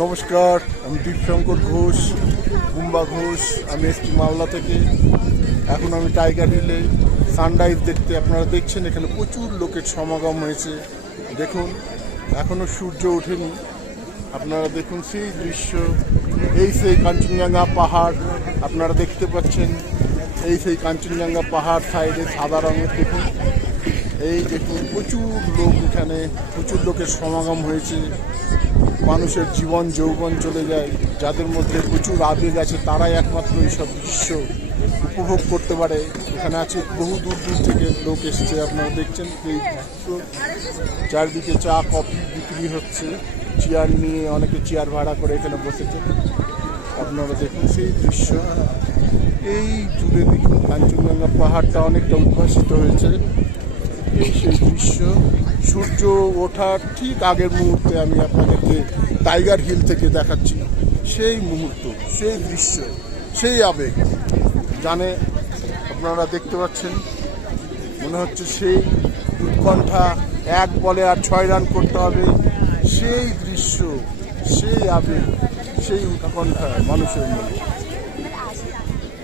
নমস্কার, আমি দীপশঙ্কর ঘোষ, বুম্বা ঘোষ। আমি এসছি মালদা থেকে। এখন আমি টাইগার হিলে সানরাইজ দেখতে, আপনারা দেখছেন এখানে প্রচুর লোকের সমাগম হয়েছে। দেখুন, এখনও সূর্য ওঠেনি। আপনারা দেখুন সেই দৃশ্য। এই সেই কাঞ্চনজঙ্ঘা পাহাড় আপনারা দেখতে পাচ্ছেন। এই সেই কাঞ্চনজঙ্ঘা পাহাড় সাইডে সাদা রঙের দেখুন। এই দেখুন প্রচুর লোক, এখানে প্রচুর লোকের সমাগম হয়েছে। মানুষের জীবন যৌবন চলে যায়, যাদের মধ্যে প্রচুর আবেগ আছে তারাই একমাত্র এইসব দৃশ্য উপভোগ করতে পারে। এখানে আছে বহু দূর দূর থেকে লোক এসেছে। আপনারা দেখছেন এই দৃশ্য, চারদিকে চা কফি বিক্রি হচ্ছে। চেয়ার নিয়ে অনেকে চেয়ার ভাড়া করে এখানে বসেছে। আপনারা দেখুন সেই দৃশ্য। এই দূরে দেখুন কাঞ্চনজঙ্ঘা পাহাড়টা অনেকটা উদ্ভাসিত হয়েছে। এই সেই দৃশ্য সূর্য ওঠার ঠিক আগের মুহূর্তে আমি আপনাদেরকে টাইগার হিল থেকে দেখাচ্ছি। সেই মুহূর্ত, সেই দৃশ্য, সেই আবেগ জানে আপনারা দেখতে পাচ্ছেন। মনে হচ্ছে সেই উৎকণ্ঠা, এক বলে আর 6 রান করতে হবে, সেই দৃশ্য, সেই আবেগ, সেই উৎকণ্ঠা মানুষের মনে।